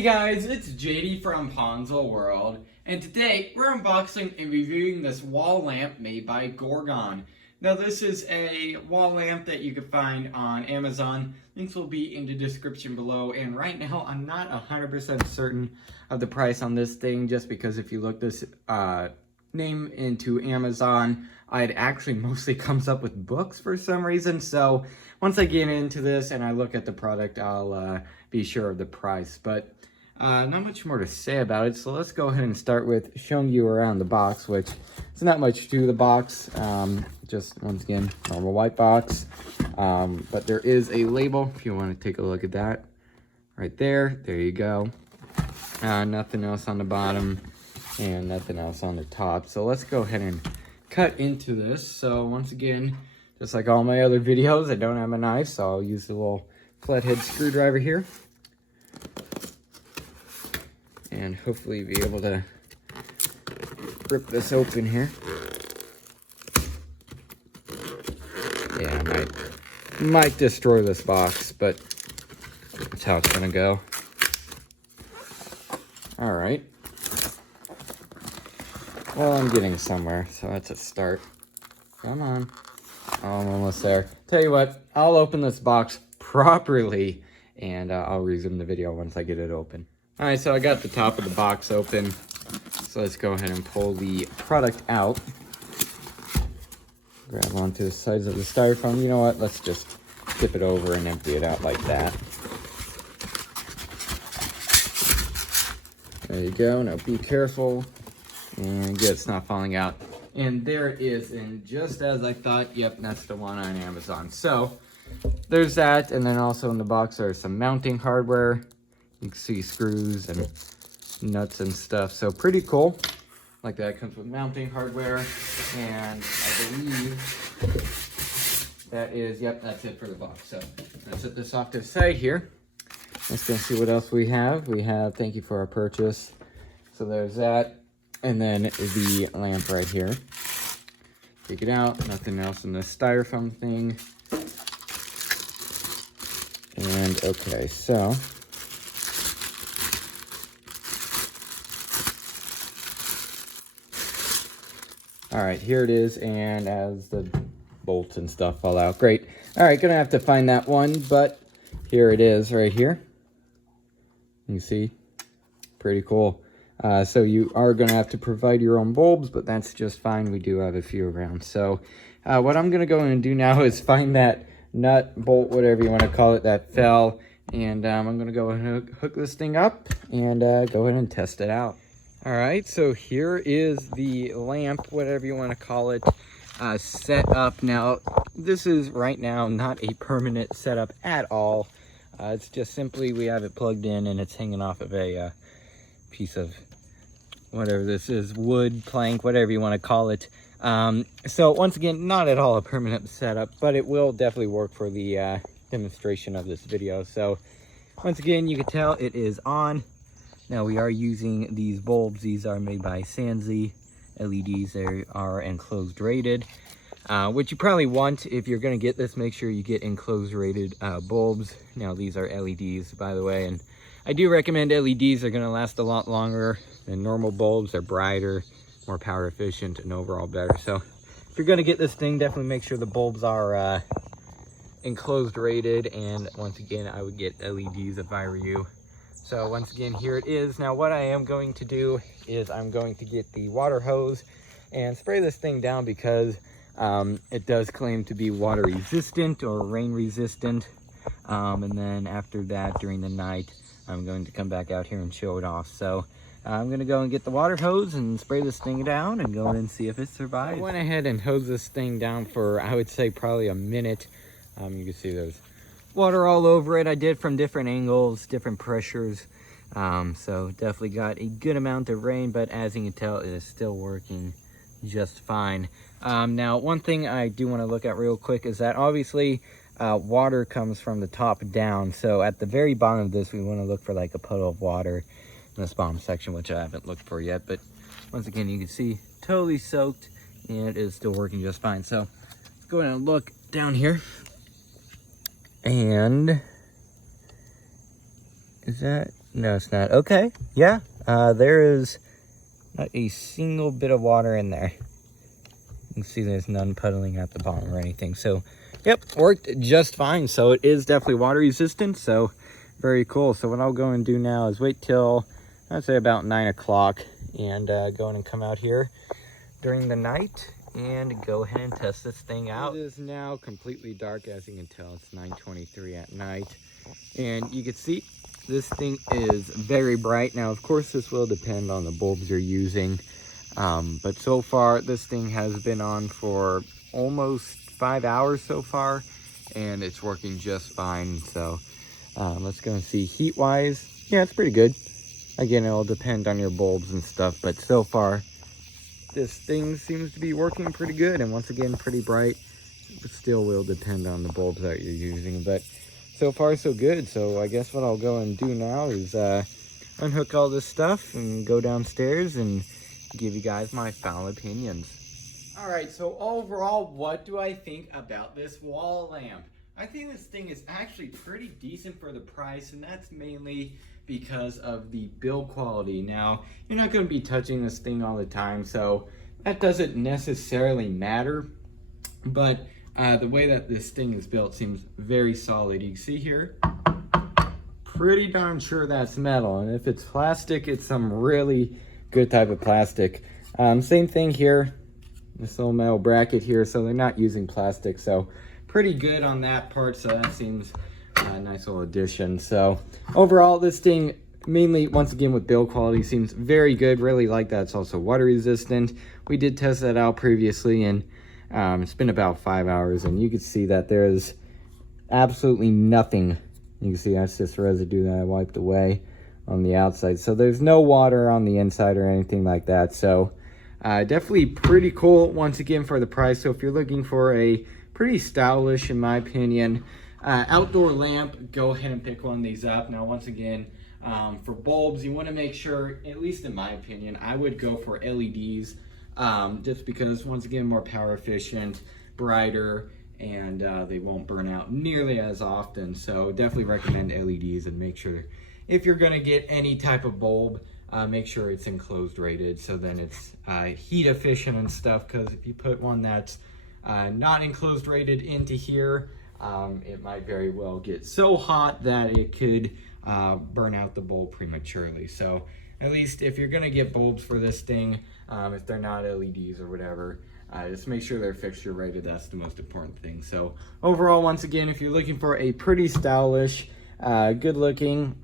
Hey guys, it's JD from Ponzo World, and today we're unboxing and reviewing this wall lamp made by Gorgan. Now this is a wall lamp that you can find on Amazon. Links will be in the description below, and right now I'm not 100% certain of the price on this thing, just because if you look this name into Amazon, it actually mostly comes up with books for some reason. So once I get into this and I look at the product, I'll be sure of the price. But not much more to say about it, so let's go ahead and start with showing you around the box, which is not much to the box. Just once again, normal white box. But there is a label if you want to take a look at that. Right there, there you go. Nothing else on the bottom and nothing else on the top. So let's go ahead and cut into this. So once again, just like all my other videos, I don't have a knife, so I'll use the little flathead screwdriver here. And hopefully be able to rip this open here. Yeah, I might destroy this box, but that's how it's gonna go. All right. Well, I'm getting somewhere, so that's a start. Come on. Oh, I'm almost there. Tell you what, I'll open this box properly, and I'll resume the video once I get it open. All right, so I got the top of the box open. So let's go ahead and pull the product out. Grab onto the sides of the styrofoam. You know what? Let's just tip it over and empty it out like that. There you go. Now be careful. And good, it's not falling out. And there it is. And just as I thought, yep, that's the one on Amazon. So there's that. And then also in the box there's some mounting hardware. You can see screws and nuts and stuff. So pretty cool. Like that, comes with mounting hardware. And I believe that is, yep, that's it for the box. So let's set this off to the side here. Let's go see what else we have. We have thank you for our purchase. So there's that. And then the lamp right here. Take it out. Nothing else in this styrofoam thing. And okay, so all right, here it is, and as the bolts and stuff fall out, great. All right, gonna have to find that one, but here it is right here. You see, pretty cool. So you are gonna have to provide your own bulbs, but that's just fine. We do have a few around. So what I'm gonna go and do now is find that nut, bolt, whatever you wanna call it, that fell. And I'm gonna go ahead and hook this thing up and go ahead and test it out. All right, so here is the lamp, whatever you want to call it, set up. Now, this is right now not a permanent setup at all. It's just simply we have it plugged in and it's hanging off of a piece of whatever this is, wood, plank, whatever you want to call it. So once again, not at all a permanent setup, but it will definitely work for the demonstration of this video. So once again, you can tell it is on. Now we are using these bulbs. These are made by Sconce LEDs. They are enclosed rated, which you probably want if you're going to get this. Make sure you get enclosed rated bulbs. Now these are LEDs, by the way, and I do recommend LEDs. They're going to last a lot longer than normal bulbs. They're brighter, more power efficient, and overall better. So if you're going to get this thing, definitely make sure the bulbs are enclosed rated. And once again, I would get LEDs if I were you. So once again, here it is. Now what I am going to do is I'm going to get the water hose and spray this thing down, because it does claim to be water resistant or rain resistant. And then after that, during the night, I'm going to come back out here and show it off. So I'm going to go and get the water hose and spray this thing down and go in and see if it survives. I went ahead and hosed this thing down for, I would say, probably a minute. You can see there's water all over it. I did from different angles, different pressures. So definitely got a good amount of rain, but as you can tell, it is still working just fine. Now, one thing I do want to look at real quick is that obviously water comes from the top down. So at the very bottom of this, we want to look for like a puddle of water in this bottom section, which I haven't looked for yet. But once again, you can see totally soaked and it is still working just fine. So let's go ahead and look down here. And is that No, it's not. Okay, yeah, there is not a single bit of water in there. You can see there's none puddling at the bottom or anything. So, yep, worked just fine. So it is definitely water resistant, so very cool. So what I'll go and do now is wait till, I'd say about 9 o'clock, and go in and come out here during the night and go ahead and test this thing out. It is now completely dark, as you can tell. It's 9:23 at night, and you can see this thing is very bright. Now, of course, this will depend on the bulbs you're using, but so far this thing has been on for almost 5 hours so far, and it's working just fine. So let's go and see heat wise. Yeah, it's pretty good. Again, it'll depend on your bulbs and stuff, but so far this thing seems to be working pretty good, and once again pretty bright. It still will depend on the bulbs that you're using, but so far so good. So I guess what I'll go and do now is unhook all this stuff and go downstairs and give you guys my final opinions. All right, so overall, what do I think about this wall lamp? I think this thing is actually pretty decent for the price, and that's mainly because of the build quality. Now, you're not going to be touching this thing all the time, so that doesn't necessarily matter, but the way that this thing is built seems very solid. You can see here, pretty darn sure that's metal, and if it's plastic, it's some really good type of plastic. Same thing here, this little metal bracket here, so they're not using plastic, so pretty good on that part. So that seems a nice little addition. So overall, this thing, mainly once again with build quality, seems very good. Really like that it's also water resistant. We did test that out previously, and it's been about 5 hours, and you can see that there's absolutely nothing. You can see that's just residue that I wiped away on the outside, so there's no water on the inside or anything like that. So definitely pretty cool once again for the price. So if you're looking for a pretty stylish, in my opinion, outdoor lamp, go ahead and pick one of these up. Now once again, for bulbs, you want to make sure, at least in my opinion, I would go for LEDs, just because once again, more power efficient, brighter, and they won't burn out nearly as often. So definitely recommend LEDs, and make sure if you're going to get any type of bulb, make sure it's enclosed rated, so then it's heat efficient and stuff, because if you put one that's not enclosed rated into here, it might very well get so hot that it could burn out the bulb prematurely. So at least if you're going to get bulbs for this thing, if they're not LEDs or whatever, just make sure they're fixture rated. That's the most important thing. So overall, once again, if you're looking for a pretty stylish, good looking,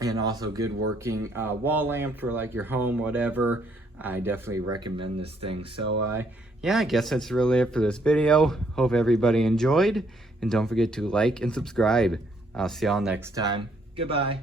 and also good working wall lamp for like your home, whatever, I definitely recommend this thing. So yeah, I guess that's really it for this video. Hope everybody enjoyed, and don't forget to like and subscribe. I'll see y'all next time. Goodbye.